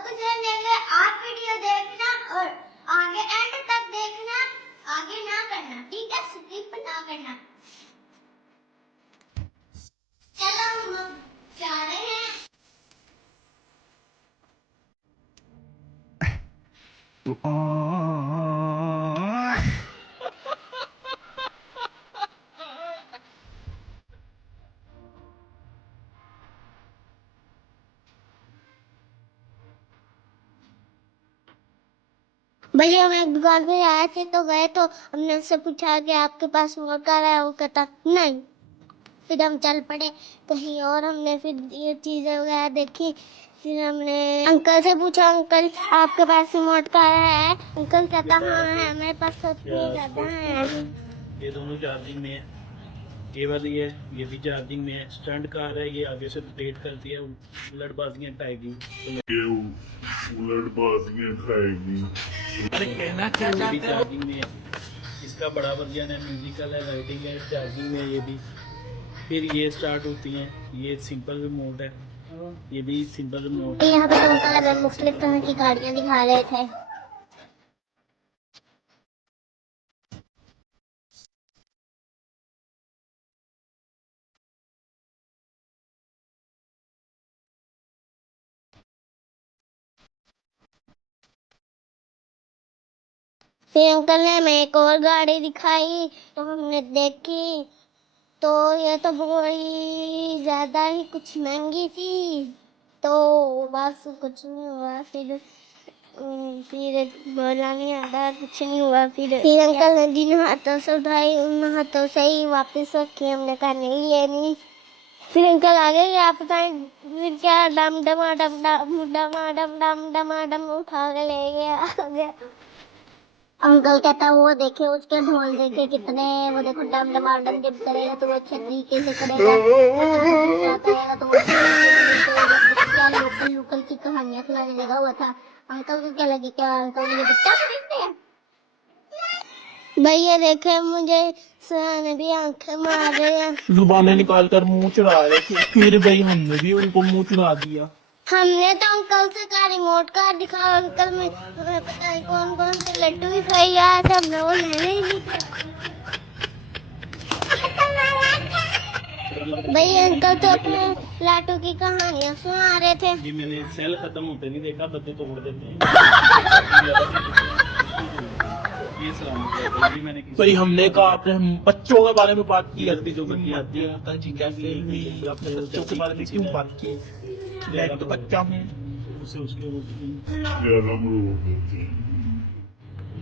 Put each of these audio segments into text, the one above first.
कुछ नहीं देंगे। आप वीडियो देखना और आगे एंड तक देखना, आगे ना करना, ठीक है? स्किप ना करना। चलो हम जा रहे हैं। भैया हम एक दुकान पे आए थे तो गए तो हमने उससे पूछा कि आपके पास मोबाइल कार है, वो कहता नहीं। फिर हम चल पड़े कहीं और, हमने फिर ये चीजें वगैरह देखी। फिर हमने अंकल से पूछा, अंकल आपके पास रिमोट कार है? अंकल कहता हाँ है, मेरे पास तो इतनी ज्यादा है। ये दोनों चार्जिंग में है, ये वाली है, ये भी चार्जिंग में है। स्टंट कार है, ये आगे से रोटेट करती है, उलटबाजियाँ खाएगी। उलटबाजियां खाएगी। अरे कहना क्या चाहते हो? चार्जिंग में है। इसका बड़ा वर्जन है, म्यूजिकल है, लाइटिंग है, चार्जिंग में है ये भी। फिर ये स्टार्ट होती हैं, ये सिंपल रिमोट है, ये भी सिंपल रिमोट है। यहाँ पे तो अंकल मुख्तलिफ तरह की गाड़ियाँ दिखा रहे थे। फिर अंकल ने हमें एक और गाड़ी दिखाई तो हमने देखी, तो ये तो बड़ी ज्यादा ही कुछ महंगी थी। तो बस कुछ नहीं हुआ। फिर बोला नहीं आता, कुछ नहीं हुआ। फिर अंकल ने जिन हाथों से उठाई उन हाथों से ही वापस रखी। हमने कहा नहीं ये नहीं। फिर अंकल आगे क्या बताएं, फिर क्या डम डमा डम डम डमा डम डम डमा डम उठा के ले गया आगे। अंकल कहता वो देखे उसके ढोल देखे कितने, वो देखो डम डमाडम जब करेगा तो वो अच्छे तरीके से करेगा, करेगा तो वो क्या लोकल लोकल की कहानियां सुनाने लगा हुआ था। अंकल को क्या लगे, क्या अंकल मुझे बच्चा खरीदते हैं? भैया देखे मुझे सुनाने भी आंखें मार रहे हैं। जुबानें निकाल कर मुंह चढ़ा रहे थे, फिर भाई हमने भी उनको मुंह चढ़ा दिया। हमने तो अंकल से कहा रिमोट कार दिखाओ, अंकल में हमें पता नहीं कौन कौन से लड्डू भी खाई आया था, हमने वो लेने ही नहीं थे। भाई अंकल तो अपने लाटू की कहानियां सुना रहे थे। जी मैंने सेल खत्म होते नहीं देखा, बद्दे तोड़ देते हैं। ये सलाम जी मैंने भाई हमने कहा आपने हम बच्चों के बारे में बात की करती जो बच्ची आती है जी कैसे हुई, आपने बच्चों के बारे में क्यों बात की? मैं तो बच्चा हूँ। उसके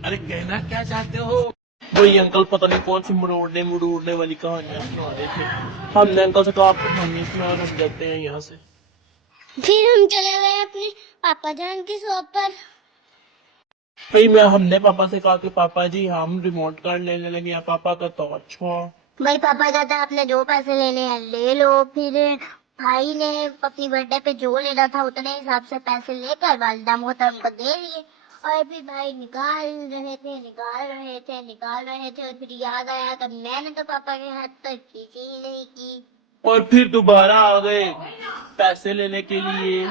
अरे कहना क्या चाहते हो? वही अंकल पता नहीं कौन सी मुड़ोड़ने वाली कहानियां सुना रहे थे। हमने अंकल से कहा आप कहानी सुना, हम जाते हैं यहाँ से। फिर हम चले गए अपने पापा जान की शॉप पर। भाई हमने पापा से कहा कि पापा जी हम रिमोट कार लेने लगे हैं। पापा का तो अच्छा। भाई पापा कहता आपने जो पैसे लेने हैं ले लो। फिर भाई ने अपनी बर्थडे पे जो लेना था उतने हिसाब से पैसे लेकर वालिदा मोहतरम को दे दिए। और फिर भाई निकाल रहे थे और फिर याद आया तो मैंने तो पापा के हाथ तक किसी ही नहीं की। और फिर दोबारा आ गए पैसे लेने के लिए।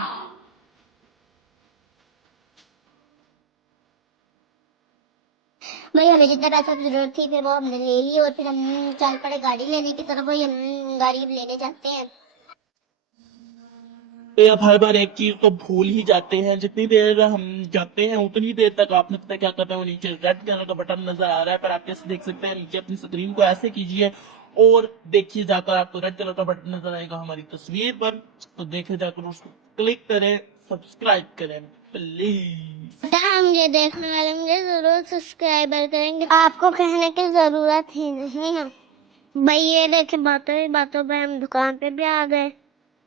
भाई हमें जितना पैसा की जरूरत थी फिर वो हमने ले ली और फिर हम चल पड़े गाड़ी लेने की तरफ। वही हम गाड़ी लेने जाते हैं। तो आप हर बार एक चीज तो भूल ही जाते हैं। जितनी देर हम जाते हैं उतनी देर तक आपने पता क्या करना है, वो नीचे रेड कलर का बटन नजर आ रहा है, पर आप कैसे देख सकते हैं नीचे अपनी स्क्रीन को ऐसे कीजिए और देखिए जाकर आपको रेड कलर का बटन नजर आएगा हमारी तस्वीर पर। तो देखे जाकर उसको क्लिक करें, सब्सक्राइब करें प्लीज। मुझे देखने वाले मुझे जरूर सब्सक्राइबर करेंगे, आपको कहने की जरूरत ही नहीं है। भाई ये देखे बातों ही बातों पे हम दुकान पे भी आ गए।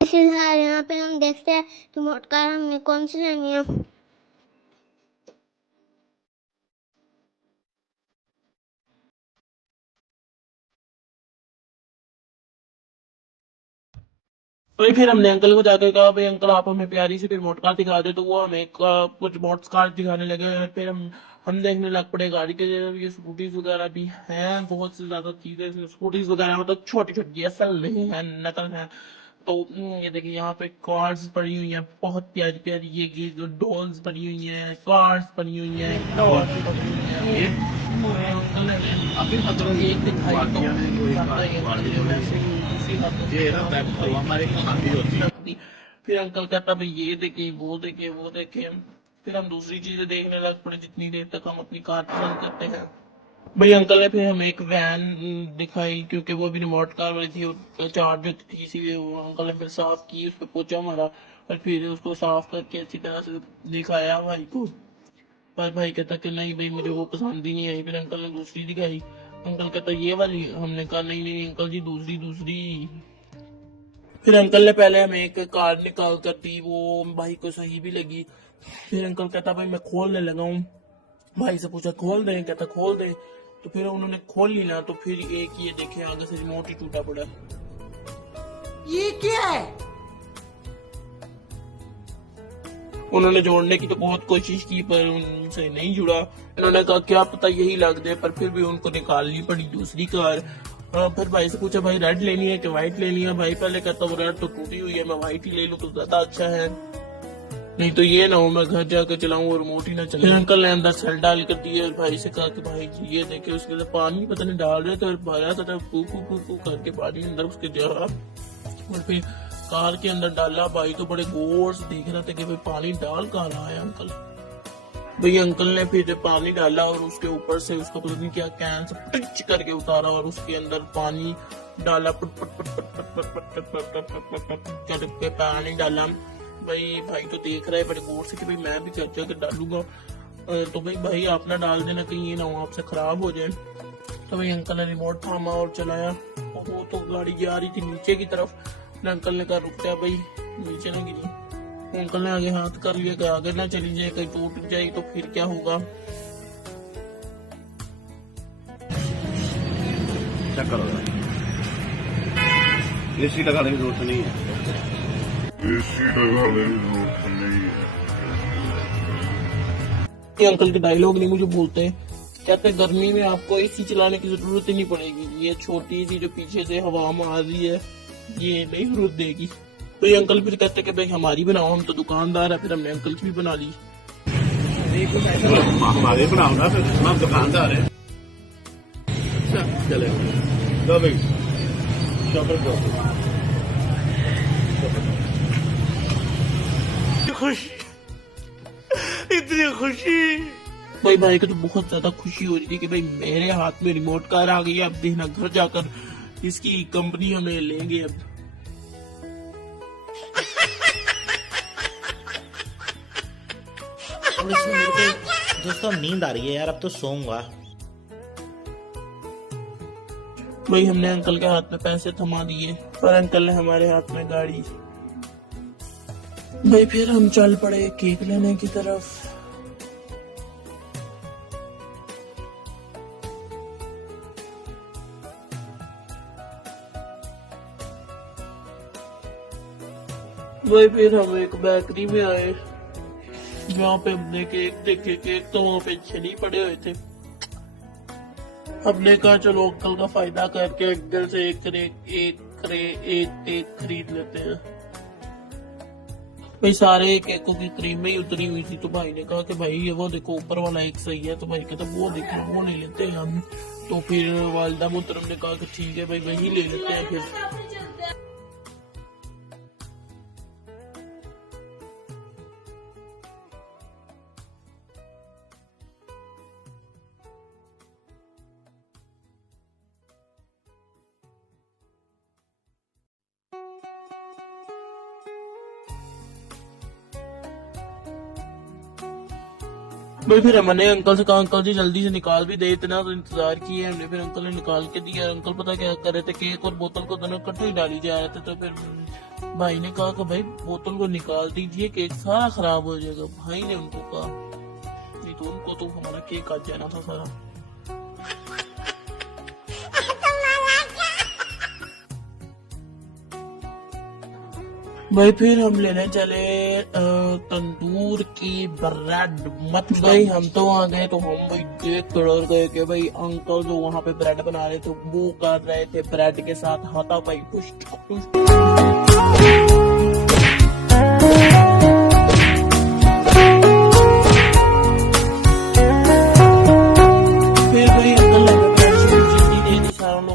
फिलहाल यहाँ पे हम देखते हैं रिमोट कार हमने कौन सी लेनी है। वही फिर हमने अंकल को जाकर कहा भाई अंकल आप हमें प्यारी सी रिमोट कार दिखा दे, तो वो हमें कुछ रिमोट कार दिखाने लगे। फिर हम देखने लग पड़े गाड़ी के ये स्कूटीज वगैरह भी हैं, बहुत सी ज्यादा चीजें स्कूटीज वगैरह मतलब छोटी छोटी असल नहीं है, नकल है। तो ये देखिए यहाँ पे कार्ड्स पड़ी हुई हैं, बहुत प्यारी प्यारी ये डॉल्स पड़ी हुई हैं, कार्ड्स पड़ी हुई हैं, डॉल्स पड़ी हुई हैं। ये अंकल है, अभी मतलब एक दिखाई तो जाता ही है, वैसे ही उसी हाथों से हमारे लगती। फिर अंकल कहता भाई ये देखे वो देखे वो देखे, फिर हम दूसरी चीजें देखने लग पड़े जितनी देर तक हम अपनी कार पसंद करते हैं। भाई अंकल ने फिर हमें एक वैन दिखाई, क्योंकि वो भी रिमोट कार वाली थी और चार्ज होती थी, इसीलिए वो अंकल ने फिर साफ की, उस पर पोछा मारा और फिर उसको साफ करके अच्छी तरह से दिखाया भाई को। पर भाई कहता कि नहीं भाई मुझे वो पसंद ही नहीं आई। फिर अंकल ने दूसरी दिखाई, अंकल कहता ये वाली, हमने कहा नहीं नहीं अंकल जी दूसरी दूसरी। फिर अंकल ने पहले हमें एक कार निकाल कर दी, वो भाई को सही भी लगी। फिर अंकल कहता भाई मैं खोलने लगा हूँ, भाई से पूछा खोल दे, कहता खोल दे। तो फिर उन्होंने खोल ली ना, तो फिर एक ये देखे आगे से रिमोट ही टूटा पड़ा। ये क्या है? उन्होंने जोड़ने की तो बहुत कोशिश की पर उनसे नहीं जुड़ा। उन्होंने कहा क्या पता यही लग जाए, पर फिर भी उनको निकालनी पड़ी दूसरी कार। फिर भाई से पूछा भाई रेड लेनी है कि व्हाइट लेनी है। भाई पहले कहता वो रेड तो टूटी हुई है, मैं व्हाइट ही ले लूं तो ज्यादा अच्छा है, नहीं तो ये ना हो मैं घर जाकर चलाऊं और रिमोट ही ना चले। फिर अंकल ने अंदर सेल डाल कर दिए और भाई से कहा कि भाई जी ये देखे, उसके अंदर पानी पता नहीं डाल रहे थे और भरा था, पू पू पू पू करके पानी अंदर उसके जा। और फिर कार के अंदर डाला, भाई तो बड़े गौर से देख रहे थे कि भाई पानी डाल कहाँ रहा है अंकल। भाई अंकल ने फिर पानी डाला और उसके ऊपर से उसको पता नहीं क्या कैन से पिच करके उतारा और उसके अंदर पानी डाला, पट पट पट पट पट पट पट पट पट पट पट पट करके पानी डाला। भाई तो देख रहा है बड़े गौर से कि भाई मैं भी चर्चा कर डालूंगा, तो भाई आप ना डाल देना कहीं ये ना हो आपसे खराब हो जाए। तो भाई अंकल ने रिमोट थामा और चलाया, और वो तो गाड़ी जा रही थी नीचे की तरफ। अंकल ने कहा रुक जा भाई नीचे ना गिरी। अंकल ने आगे हाथ कर लिया कि आगे ना चली जाए, कहीं टूट जाए तो फिर क्या होगा। एसी लगाने की जरूरत नहीं है, एसी लगाने की जरूरत नहीं है। ये अंकल के डायलॉग नहीं मुझे बोलते, कहते गर्मी में आपको एसी चलाने की जरूरत ही नहीं पड़ेगी, ये छोटी सी जो पीछे से हवा मार रही है ये नहीं जरूरत देगी। तो ये अंकल फिर कहते कि भाई हमारी बनाओ, हम तो दुकानदार है। फिर हमने अंकल की भी बना ली। हमारे बनाओ ना, फिर हम दुकानदार है। चले तो भाई खुशी, इतनी खुशी। भाई को तो बहुत ज्यादा खुशी हो रही थी कि भाई मेरे हाथ में रिमोट कार आ गई है, अब देखना घर जाकर इसकी कंपनी हमें लेंगे अब। और इसमें मेरे को दोस्तों नींद आ रही है यार, अब तो सोऊंगा। भाई हमने अंकल के हाथ में पैसे थमा दिए और अंकल ने हमारे हाथ में गाड़ी। भाई फिर हम चल पड़े केक लेने की तरफ। भाई फिर हम एक बेकरी में आए जहाँ पे हमने केक देखे, केक तो वहाँ पे छली पड़े हुए थे। हमने कहा चलो अंकल का फायदा करके अंकल से एक खरीद लेते हैं। भाई सारे केकों की क्रीम में ही उतरी हुई थी, तो भाई ने कहा कि भाई ये वो देखो ऊपर वाला एक सही है, तो भाई कहता वो देखो वो नहीं लेते हम। तो फिर वालदा मोहतरम ने कहा कि ठीक है भाई वही ले लेते हैं फिर। भाई फिर हमने अंकल से कहा अंकल जी जल्दी से निकाल भी दे, इतना तो इंतजार किए हमने। फिर अंकल ने निकाल के दिया। अंकल पता क्या कर रहे थे, केक और बोतल को दोनों इकट्ठे ही डाली जा रहे थे। तो फिर भाई ने कहा कि भाई बोतल को निकाल दीजिए, केक सारा खराब हो जाएगा। भाई ने उनको कहा नहीं तो उनको तो हमारा केक आ जाना था सारा। भाई फिर हम लेने चले तंदूर की ब्रेड। मत भाई हम तो वहाँ गए तो हम भाई देख कर डर गए कि भाई अंकल जो वहाँ पे ब्रेड बना रहे थे वो कर रहे थे ब्रेड के साथ हाथा भाई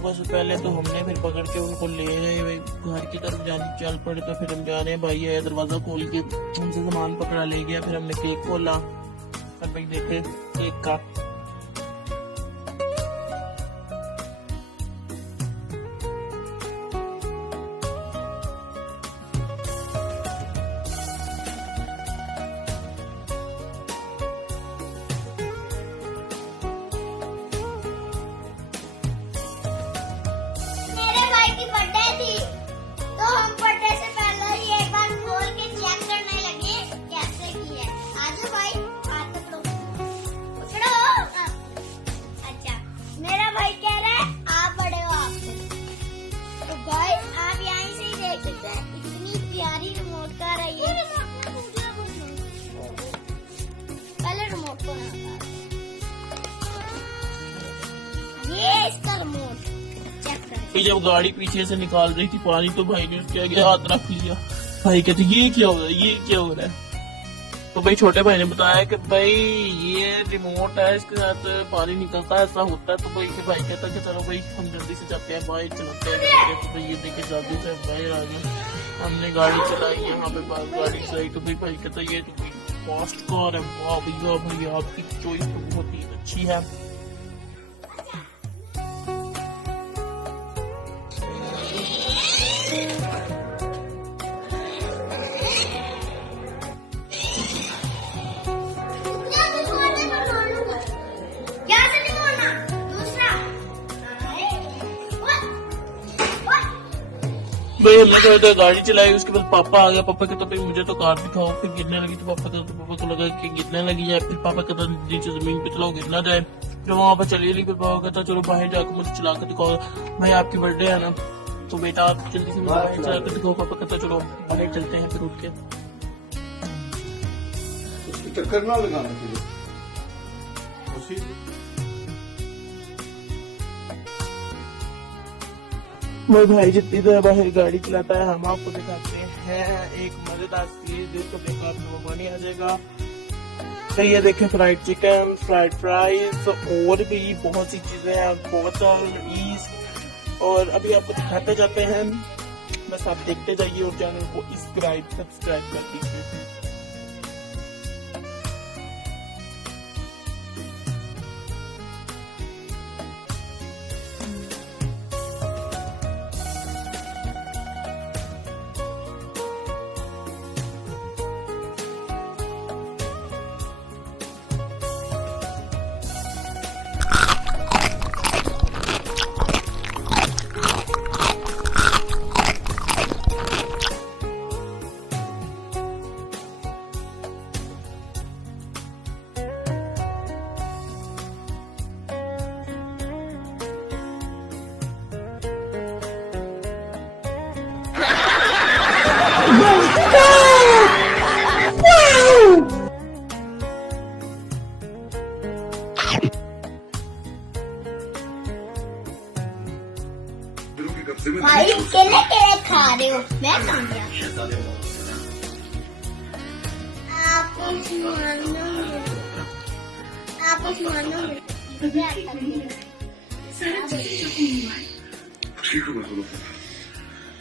से पहले तो हमने फिर पकड़ के उनको ले गए भाई घर की तरफ जाने चल पड़े। तो फिर हम जा रहे हैं भाई है दरवाजा खोल के हमसे सामान पकड़ा ले गया। फिर हमने केक खोला और भाई देखे केक का प्यारी रिमोट कार आई है। पहले रिमोट को ये इसका रिमोट चेक कर। जब गाड़ी पीछे से निकाल रही थी पानी तो भाई ने क्या किया हाथ रख लिया। भाई कहते ये क्या हो रहा है ये क्या हो रहा है। तो भाई छोटे भाई ने बताया कि भाई ये रिमोट है इसके साथ पानी निकलता है ऐसा होता है। तो भाई के भाई कहता कि चलो भाई हम जल्दी से जाते हैं बाहर चलते हैं। तो भाई ये देखे जल्दी से बाहर आ गए। हमने गाड़ी चलाई यहाँ पे गाड़ी चलाई तो भाई कहता ये तो फास्ट कार है। वाह भैया भाई आपकी चॉइस तो बहुत ही अच्छी है। भाई हमने तो गाड़ी चलाई उसके बाद पापा आ गया। पापा कहता भाई मुझे तो कार दिखाओ। फिर गिरने लगी तो पापा को लगा कि गिरने लगी है। फिर पापा कहता नीचे जमीन पे चलाओ गिरना जाए। फिर वहाँ पर चली गई। फिर पापा कहता चलो बाहर जाकर मुझे चला कर दिखाओ भाई आपकी बर्थडे है ना तो बेटा आप जल्दी से बाहर चला कर दिखाओ। पापा कहता चलो बाहर चलते हैं। फिर उठ के चक्कर ना लगाना मैं भाई जितनी देर बाहर गाड़ी चलाता है हम आपको दिखाते हैं एक मजेदार चीज जिसको देखकर आपको मजा आ जाएगा। तो ये देखें फ्राइड चिकन फ्राइड फ्राइज और भी बहुत सी चीजें हैं बोतल ईस्ट और अभी आपको दिखाते जाते हैं। बस आप देखते जाइए और चैनल को सब्सक्राइब कर दीजिए। भाई केले केले खा रहे हो मैं खा गया। आप ठीक हो मैं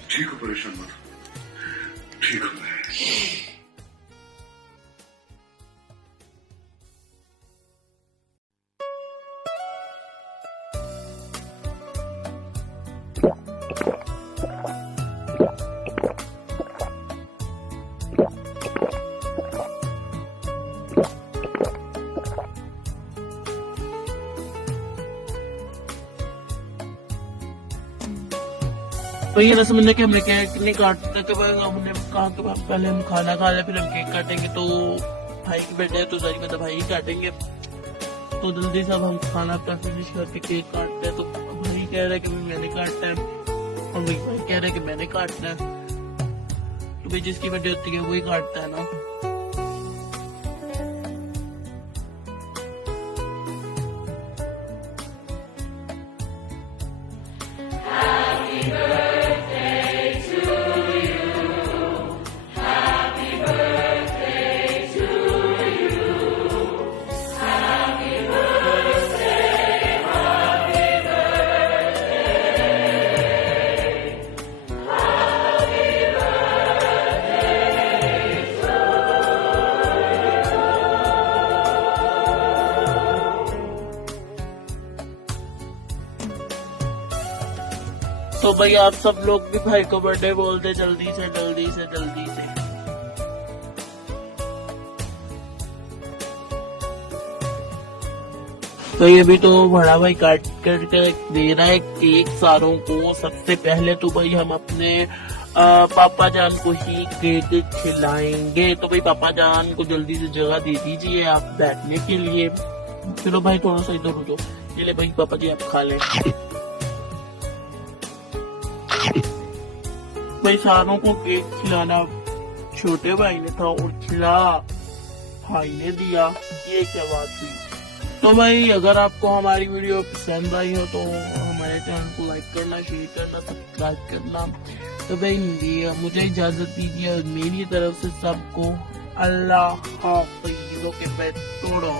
ठीक हो परेशान मत ठीक हो मैं। तो ये ना समझने कि हमने केक नहीं काटते कि हमने कहा कि पहले हम खाना खा लें फिर हम केक काटेंगे। तो भाई की बर्थडे है तो जारी मतलब भाई ही काटेंगे। तो जल्दी से अब हम खाना अपना फिनिश करके केक काटते हैं। तो भाई कह रहा है कि मैंने काटना है और भाई कह रहा है कि मैंने काटना है। तो भाई जिसकी बर्थडे होती है वही काटता है ना। तो भाई आप सब लोग भी भाई को बर्थडे बोलते जल्दी से जल्दी से जल्दी से। तो ये भी तो बड़ा भाई काट करके दे रहा है केक सारों को। सबसे पहले तो भाई हम अपने पापा जान को ही केक खिलाएंगे। तो भाई पापा जान को जल्दी से जगह दे दीजिए आप बैठने के लिए। चलो भाई थोड़ा सा इधर रुको। ये ले भाई पापा जी आप खा लें। भाई सारों को केक खिलाना छोटे भाई ने था और खिला भाई ने दिया। ये क्या बात हुई। तो भाई अगर आपको हमारी वीडियो पसंद आई हो तो हमारे चैनल को लाइक करना, शेयर करना, सब्सक्राइब करना। तो भाई मुझे इजाजत दीजिए मेरी तरफ से सबको। अल्लाह हाफिज़। के पे तोड़ो।